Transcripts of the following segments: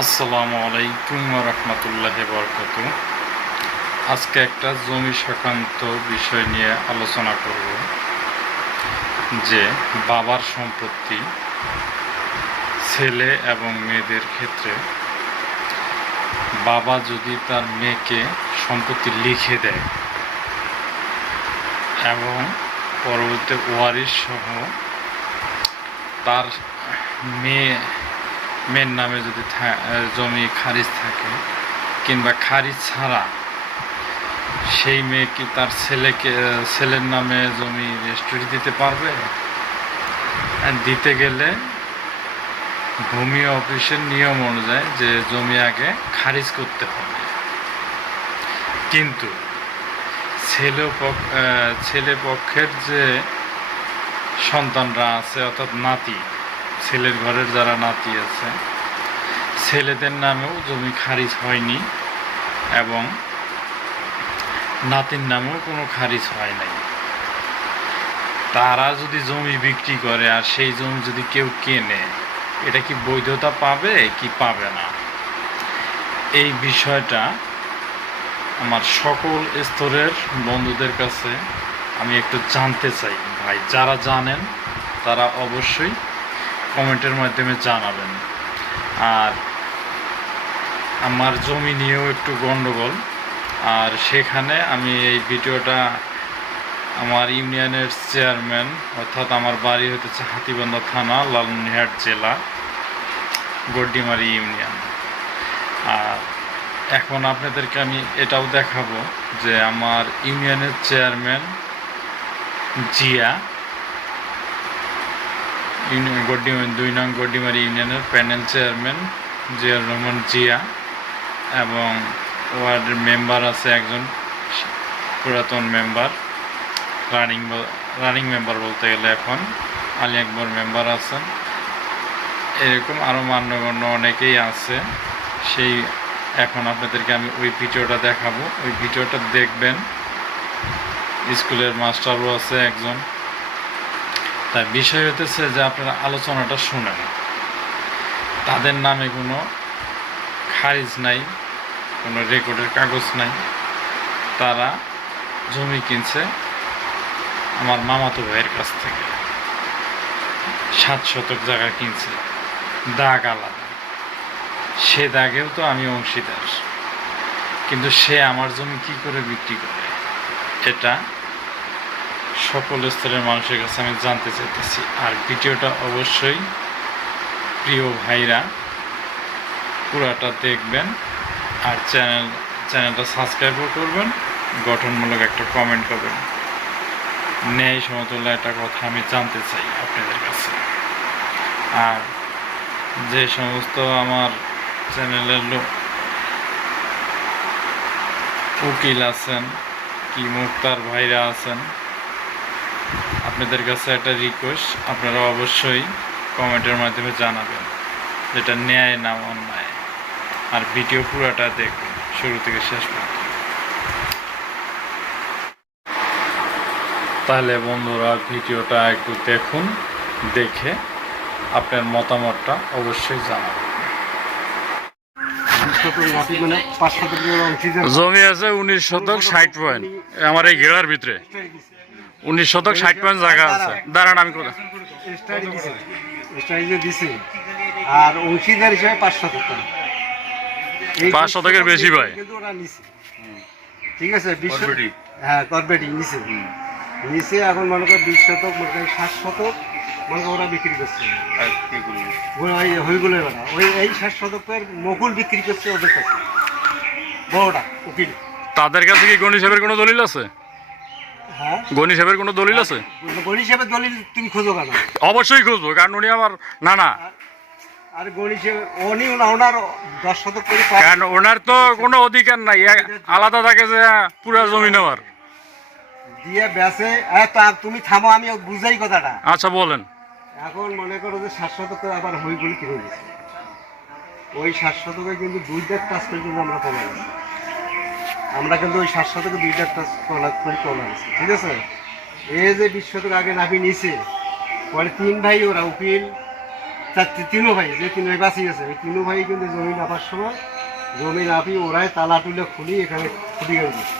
আসসালামু আলাইকুম ওয়া রাহমাতুল্লাহি ওয়া বারাকাতুহু। আজকে একটা জমি সংক্রান্ত বিষয় নিয়ে আলোচনা করব, যে বাবার সম্পত্তি ছেলে এবং মেয়েদের ক্ষেত্রে বাবা যদি তার মেয়েকে সম্পত্তি লিখে দেয় এবং পরবর্তীতে ওয়ারিশ সহ তার মেয়ের নামে যদি জমি খারিজ থাকে কিংবা খারিজ ছাড়া সেই মেয়ে কি তার ছেলের নামে জমি রেজিস্ট্রি দিতে পারবে? দিতে গেলে ভূমি অফিসের নিয়ম অনুযায়ী যে জমি আগে খারিজ করতে হবে, কিন্তু ছেলে পক্ষের যে সন্তানরা আছে অর্থাৎ নাতি, ছেলের ঘরের যারা নাতি আছে, ছেলেদের নামেও জমি খারিজ হয়নি এবং নাতির নামেও কোনো খারিজ হয় নাই। তারা যদি জমি বিক্রি করে আর সেই জমি যদি কেউ কেনে, এটা কি বৈধতা পাবে কি পাবে না? এই বিষয়টা আমার সকল স্তরের বন্ধুদের কাছে আমি একটু জানতে চাই। ভাই, যারা জানেন তারা অবশ্যই কমেন্টের মাধ্যমে জানাবেন। আর আমার জমি নিয়েও একটু গণ্ডগোল, আর সেখানে আমি এই ভিডিওটা আমার ইউনিয়নের চেয়ারম্যান, অর্থাৎ আমার বাড়ি হতেছে হাতীবান্ধা থানা, লালমনিরহাট জেলা, গড্ডিমারি ইউনিয়ন। আর এখন আপনাদেরকে আমি এটাও দেখাবো যে আমার ইউনিয়নের চেয়ারম্যান জিয়া, ইউনিয়ন 2 নং গড্ডিমারি ইউনিয়নের প্যানেল চেয়ারম্যান জিয়াউর রহমান জিয়া, এবং ওয়ার্ডের মেম্বার আছে একজন পুরাতন মেম্বার, রানিং মেম্বার বলতে গেলে এখন আলী আকবর মেম্বার আছেন, এরকম আরও মান্যগণ্য অনেকেই আছে। সেই এখন আপনাদেরকে আমি ওই ভিডিওটা দেখাবো, ওই ভিডিওটা দেখবেন। স্কুলের মাস্টারও আছে একজন। তার বিষয় হতেছে যে আপনারা আলোচনাটা শুনেন। তাদের নামে কোনো খারিজ নাই, কোনো রেকর্ডের কাগজ নাই। তারা জমি কিনছে আমার মামাতো ভাইয়ের কাছ থেকে, 7 শতক জায়গা কিনছে, দাগ আলাদা। সে দাগেও তো আমি অংশীদার, কিন্তু সে আমার জমি কি করে বিক্রি করে, এটা সকল স্তরের মানুষের কাছে আমি জানতে চাইতেছি। আর ভিডিওটা অবশ্যই প্রিয় ভাইরা পুরাটা দেখবেন, আর চ্যানেলটা সাবস্ক্রাইবও করবেন, গঠনমূলক একটা কমেন্ট করবেন। ন্যায় সমতুল্য একটা কথা আমি জানতে চাই আপনাদের কাছে। আর যে সমস্ত আমার চ্যানেলের উকিল আছেন কি মুক্তার ভাইরা আছেন, আপনাদের কাছে একটা রিকোয়েস্ট, আপনারা অবশ্যই কমেন্টের মাধ্যমে জানাবেন যেটা ন্যায় না অন্যায়। আর ভিডিও পুরাটা দেখবেন শুরু থেকে শেষ পর্যন্ত। তাহলে বন্ধুরা ভিডিওটা একটু দেখুন, দেখে আপনার মতামতটা অবশ্যই জানাবেন। জমি আছে 19 শতক 60 পয়েন্ট আমার এই ঘেরার ভিতরে, 19 শতক 60 পয়েন্ট জায়গা আছে। দাঁড়ান, আমি কোথায় আর অংশীদার হিসাবে 5 শতক, 5 শতকের বেশি ভাই, ঠিক আছে। হ্যাঁ, করবেটি নিচে এখন মনে কর 20 শতক, মনে কর 60 শতক মনে কর ওরা বিক্রি করছে হইগুলোর বেলা। ওই এই 60 শতকের মকুল বিক্রি করছে ওদের কাছে, বড়টা উকিল। তাদের কাছে কি গণি সাহেবের কোনো দলিল আছে? হ্যাঁ, গণি সাহেবের কোনো দলিল আছে? গণি সাহেবের দলিল তুমি খোঁজো কেন? অবশ্যই খুঁজবো, কারণ উনি আমার নানা। আর গণি সাহেব উনি ওনার 10 শতক করে, কারণ ওনার তো কোনো অধিকার নাই, আলাদা থাকে যে পুরা জমি নেওয়ার দিয়ে বেচে। তুমি থামো, আমি বুঝাই কথাটা। আচ্ছা বলেন। এখন মনে করো যে 60 শতক আবার হইগুলি কিনে দিচ্ছে। ওই 60 শতকে কিন্তু 2 দাগ টাচ করে কিন্তু আমরা কমে গেছি। আমরা কিন্তু ওই 60 শতকে 2 দাগ টাচ করে কমে গেছি, ঠিক আছে। এই যে 20 শতক আগে নাবি নিছে, পরে 3 ভাই ওরা উকিল তার তিনু ভাই যে তিনু ভাই বাঁচিয়ে গেছে, ওই তিনু ভাই কিন্তু জমি নাপার সময় জমি নাপি ওরাই তালা টুলে খুলি এখানে খুঁটি করে দিচ্ছে।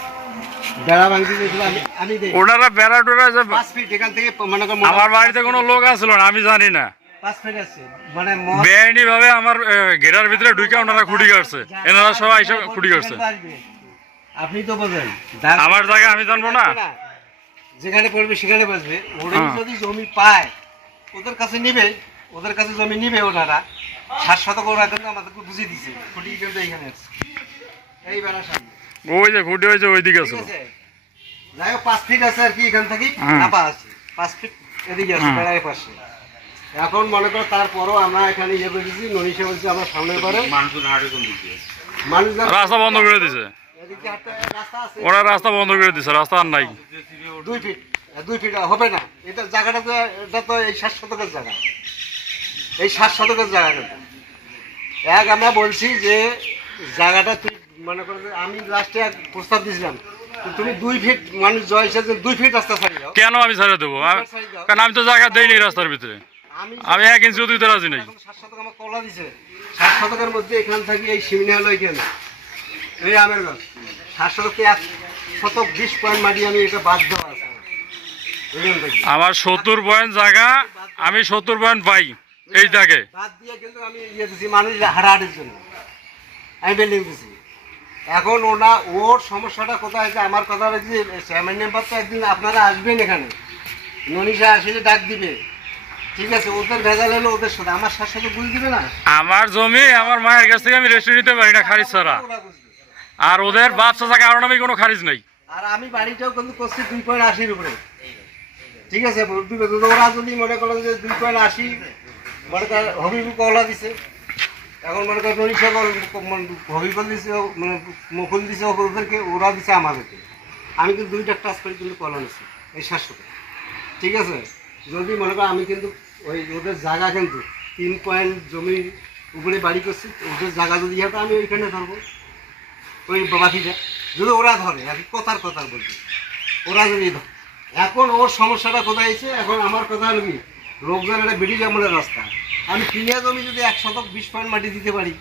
বেড়া ভাঙতে গেছিল আমি দেখি ওনারা বেড়া টোড়া যে 5 ফিট এখান থেকে মনে করেন আমার বাড়িতে কোনো লোক আসলো না, আমি জানি না। 5 ফিট আছে মানে বেআইনি ভাবে আমার ঘেরার ভিতরে ঢুকে ওনারা খুঁটি কাটছে, এনারা সবাই এসে খুঁটি কাটছে। আপনি তো বোঝেন আমার জায়গা আমি জানবো না? যেখানে পড়বে সেখানে বাঁচবে। ওরাই যদি জমি পায় ওদের কাছে নিবে, ওদের কাছে জমি নিবে ওনারা 60 শতক ওরা কিন্তু আমাদেরকে বুঝিয়ে দিছে। খুঁটি কিন্তু এইখানে আছে, এই বেড়ার সামনে ওই যে খুঁটি হয়েছে ওইদিকে আছে। যাই হোক 5 ফিট আছে আর কি, এখান থেকে নাপা আছে 5 ফিট এদিকে আছে বেড়ার পাশে। এখন মনে করো তারপরও আমরা এখানে ইয়ে করেছি, ননিশে বলছি আমরা সামনে করে মানুষ রাস্তা বন্ধ করে দিছে, এদিকে একটা রাস্তা আছে, ওরা রাস্তা বন্ধ করে দিছে, রাস্তা আর নাই। 2 ফিট হবে না। এটা জায়গাটা তো এটা তো এই 60 শতকের জায়গা, এই 60 শতকের জায়গা কিন্তু আমরা বলছি যে জায়গাটা তুই মনে করো যে আমি লাস্টে এক প্রস্তাব দিয়েছিলাম তুমি 2 ফিট মানুষ জয়েছে যে 2 ফিট রাস্তা ছাড়ি দাও। কেন আমি ছেড়ে দেবো? কারণ আমি তো জায়গা দেইনি রাস্তার ভিতরে, আমি 1 ইঞ্চি দিতে রাজি নাই। 60 শতক আমার কলা দিছে, 60 শতকের মধ্যে এখান থেকে এই সিমনি হলো এখানে এই আমের গাছ 60 শতকে 1 শতক 20 পয়েন্ট মাটি আমি এটা বাদ দেওয়া আছে আমার 70 পয়েন্ট জায়গা, আমি 70 পয়েন্ট পাই এই জায়গায় বাদ দিয়ে কিন্তু আমি ইয়ে দিছি মানুষ হারাহারির জন্য আমি বিল্ডিং দিছি। এখন ওর সমস্যাটা কোথায় আছে? আমার কথা হচ্ছে চেয়ারম্যান মেম্বার তো একদিন আপনারা আসবেন এখানে, ননিশা আসলে ডাক দিবে, ঠিক আছে? ওদের ভেজাল হলো ওদের সাথে, আমার সাথে বুঝ দিবে না। আমার জমি আমার মায়ের কাছ থেকে আমি রেস্ট নিতে পারি না খারিজ ছাড়া, আর ওদের বাপ চাচা কারণ আমি কোনো খারিজ নাই। আর আমি বাড়িটাও কিন্তু করছি 2.80 উপরে, ঠিক আছে? ওরা যদি মনে করেন যে 2.80 মনে করেন হবিবু কলা দিছে, এখন মনে করেন ননিশা হবিবল দিছে, মানে মুকুল দিছে ওদেরকে, ওরা দিছে আমাদেরকে। আমি কিন্তু 2টা টাচ করে কিন্তু কলা নিছি এই 700 টাকা, ঠিক আছে? যদি মনে করেন আমি কিন্তু ওই ওদের জায়গা কিন্তু 3 পয়েন্ট জমির উপরে বাড়ি করছি, ওদের জায়গা যদি ইয়ে আমি ওইখানে ধরবো ওই বাকিটা যদি ওরা ধরে আর কি, কথার বলছি ওরা যদি ধরে। এখন ওর সমস্যাটা কোথায় আছে? এখন আমার কথা হলো কি, লোকজন একটা ব্রিটিশ আমলের রাস্তা, আমি কিনে জমি যদি 1 শতক 20 পয়েন্ট মাটি দিতে পারি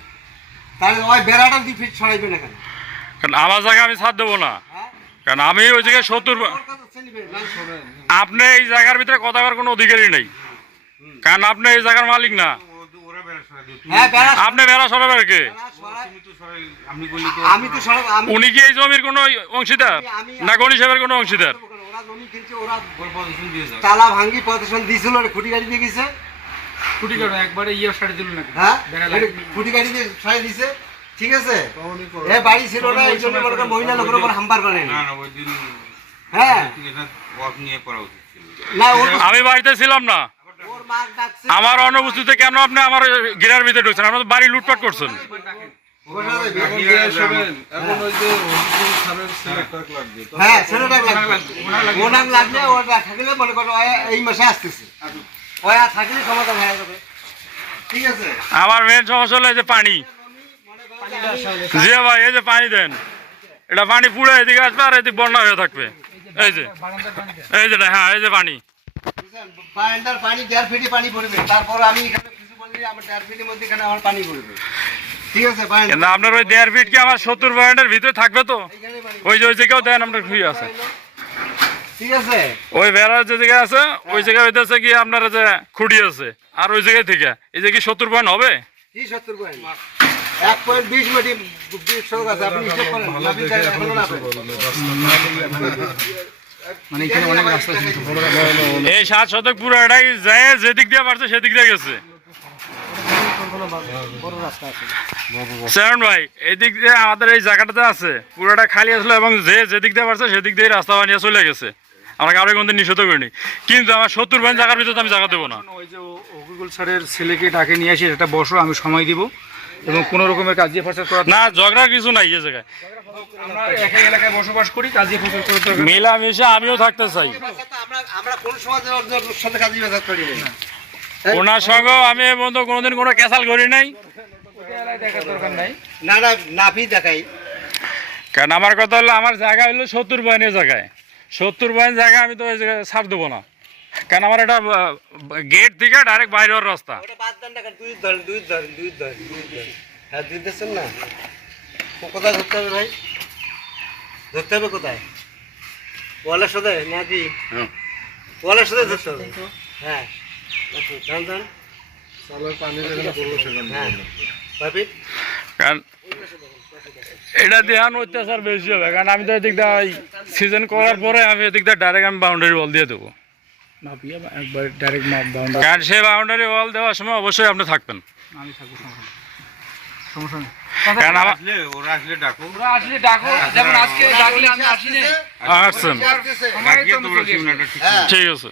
তাহলে ওই বেড়াটা 2 ফিট ছড়াইবে না কেন? কারণ আমার জায়গা আমি ছাড় দেবো না, হ্যাঁ, কারণ আমি ওই জায়গায় 70। আপনি এই জায়গার ভিতরে কথা বলার কোনো অধিকারই নেই, কারণ আপনি এই জায়গার মালিক না। হ্যাঁ, আপনি বেড়া সরাবেন কে? আমি তো সড়ক আমি উনি কি এই জমির কোনো অংশীদার না গণি সাহেবের কোনো অংশীদার? ওরা জমি কিনছে, ওরা তালা ভাঙ্গি প্রদর্শন দিয়েছিল, খুঁটি গাড়ি দিয়ে গেছে, খুঁটি কাটো একবারে ইয়ে সাড়ে দিল না। হ্যাঁ খুঁটি গাড়ি দিয়ে সারিয়ে দিছে, ঠিক আছে? এ বাড়ি ছিল না, এই জন্য মনে করেন মহিলা লোকের উপর হামবার করে না। হ্যাঁ না, আমি বাড়িতে ছিলাম না, ওর মাক ডাকছে, আমার অনুপস্থিতিতে কেন আপনি আমার গিরার ভিতরে ঢুকছেন? আপনার তো বাড়ি লুটপাট করছেন। হ্যাঁ ছেলেটা লাগবে, ওনার লাগলে ওটা থাকলে মনে করো এই মাসে আসতেছে, ওই আর থাকলে সমাধান হয়ে যাবে, ঠিক আছে? আমার মেন সমস্যা হলো এই যে পানি। জি ভাই, এই যে পানি দেন, এটা পানি পুরো এদিকে আসবে আর এদিকে বন্যা হয়ে থাকবে। এই যে হ্যাঁ, এই যে পানি, বারান্দার পানি 1.5 ফিটে পানি পড়বে, তারপর আমি এখানে কিছু বললি আমার 1.5 ফিটের মধ্যে এখানে আমার পানি পড়বে, ঠিক আছে? কিন্তু আপনার ওই 1.5 ফিট কি আমার 70 পয়েন্টের ভিতরে থাকবে তো? ওই যে ওই জায়গাও দেন আপনার খুবই আছে, ঠিক আছে? ওই বেড়ার যে জায়গায় আছে ওই জায়গায় হইতেছে কি আপনার যে খুঁটি আছে, আর ওই জায়গায় থেকে এই যে কি 70 পয়েন্ট হবে? কি 70 পয়েন্ট? 1.20 মাটি 20 শতক আছে, আপনি হিসাব করেন। আপনি এখনো না পেন। মানে এখানে অনেক রাস্তা আছে, এই 7 শতক পুরো এটাই যায় যেদিক দিয়ে পারছে সেদিক দিয়ে গেছে। বড় রাস্তা আছে। শ্যারন ভাই, এই দিক দিয়ে আমাদের এই জায়গাটাতে আছে পুরোটা খালি আসলো, এবং যেদিক দিয়ে পারছে সেদিক দিয়ে রাস্তা বানিয়ে চলে গেছে, আমরা কারো কোনদিন নিষেধ করিনি। কিন্তু আমার 70 পয়েন্ট জায়গার ভিতরে আমি জায়গা দেবো না। ওই যে অকুল স্যারের ছেলেকে ডাকে নিয়ে আসি, একটা বসো, আমি সময় দিব এবং কোনো রকমের কাজিয়ে ফাসাদ করা না, ঝগড়ার কিছু নাই এই জায়গায়। আমরা একই এলাকায় বসবাস করি, কাজিয়ে ফাসাদ করার দরকার নেই। মিলামিশে আমিও থাকতে চাই, আমরা কোন সমাজের সাথে কাজী বাজার করি না। ওনার সঙ্গেও আমি এই পর্যন্ত কোনোদিন কোনো ক্যাসাল করি নাই। দেখার দরকার নাই। না না, নাপি দেখাই। কারণ আমার কথা হলো আমার জায়গা হলো 70 পয়েন্টের জায়গায়, 70 পয়েন্ট জায়গা আমি তো ওই জায়গায় ছাড় দেবো না। কারণ আমার এটা গেট থেকে ডাইরেক্ট বাইরে হওয়ার রাস্তা। ওটা বাদ দেন না, দুই ধরেন। হ্যাঁ দুই দিচ্ছেন না, কোথায় ধরতে হবে ভাই? ধরতে হবে কোথায়? ওয়ালের সাথে নাকি ওয়ালের সাথে ধরতে হবে? হ্যাঁ দান হ্যাঁ ভাবি কারণ এটা ধ্যান অত্যাচার বেশি হবে, কারণ আমি তো এদিক দিয়ে সিজন করার পরে আমি এদিক দিয়ে ডাইরেক্ট আমি বাউন্ডারি ওয়াল দিয়ে দেবো। ভাবিয়া একবার ডাইরেক্ট বাউন্ডারি কারণ সেই বাউন্ডারি ওয়াল দেওয়ার সময় অবশ্যই আপনি থাকবেন। আমি থাকবো, সমস্যা নেই। কারণ আমার ওরা আসলে ডাকো, যেমন আজকে ডাকলে আমি আসি নাই। আসছেন, সময় তো আমি চলে আসি। ঠিক আছে।